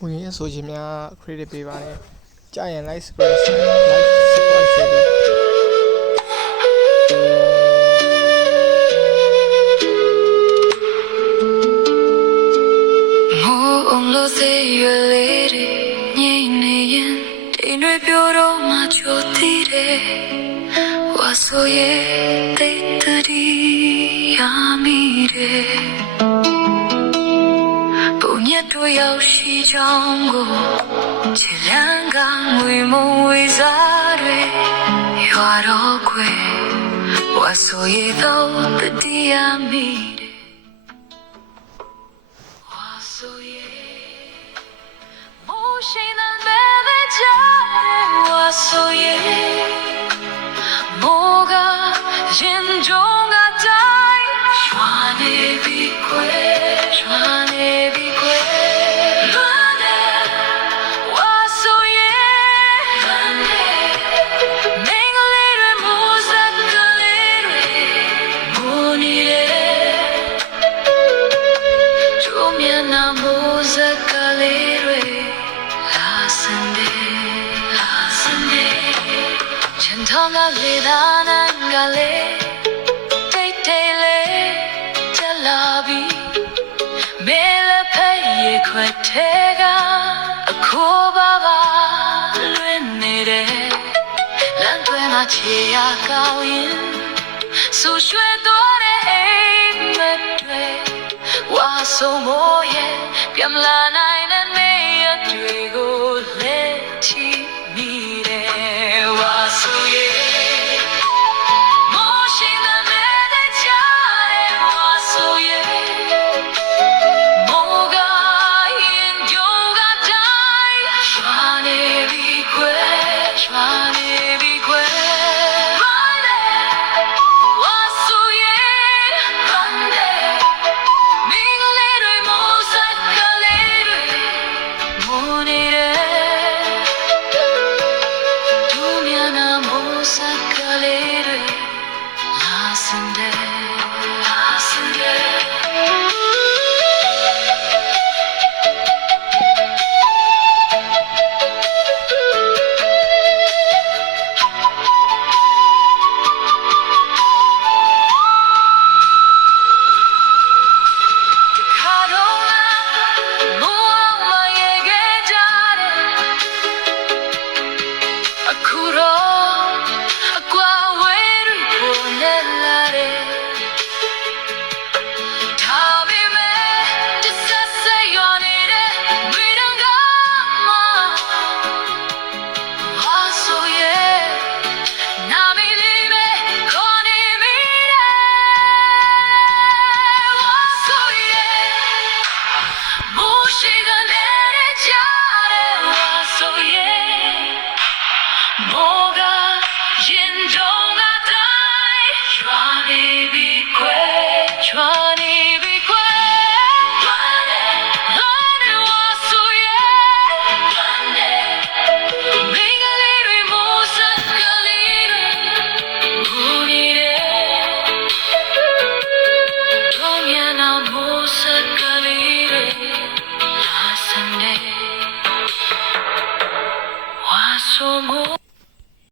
ဝင်ရဆိုခြင်းများ credit ပေးပါတယ်ကြာရင် like subscribe ဆက်ပြီးလို့စေရလေညနေရင်ဒီတွေပြောတော့မှချိုးသေးတယ်ဝါဆိုရဲ့တိတ်တရီရမိတယ်ပုံညက်တို့ရောက်ရှိကြောင်းကိုချစ်လန်းကငွေမဝေစားတွေရွာတော့ခွေဝါဆိုရဲ့တော့တတိယမိတယ်ဝါဆိုရဲ့ရှင်နံပဲကြဝါဆိုရဲ့မိုးကရင်ကြုံကတိုင်းရွှာနေပြီခွေရွှာနေပြီခွေလွမ်းတယ်ဝါဆိုရဲ့လွမ်းတယ်မင်းကလေးတွေမိုးစက်ကလေးတွေမိုးနေတယ်ကျုံမျက်နှာမိုးစက်ကလေးတွေချောင်းကလေးသားနိုင်ကလေးတိတ်တိတ်လေးကြလာပြီမဲလက်ဖက်ရေခွက်ထဲကအခိုးပါပါလွင်နေတယ်လမ်းတွေမှာခြေရကောင်းရင်ဆူရွှဲသွားတဲ့အိမ်မက်တွေဝါဆိုမိုးရဲ့ပြမလာနာ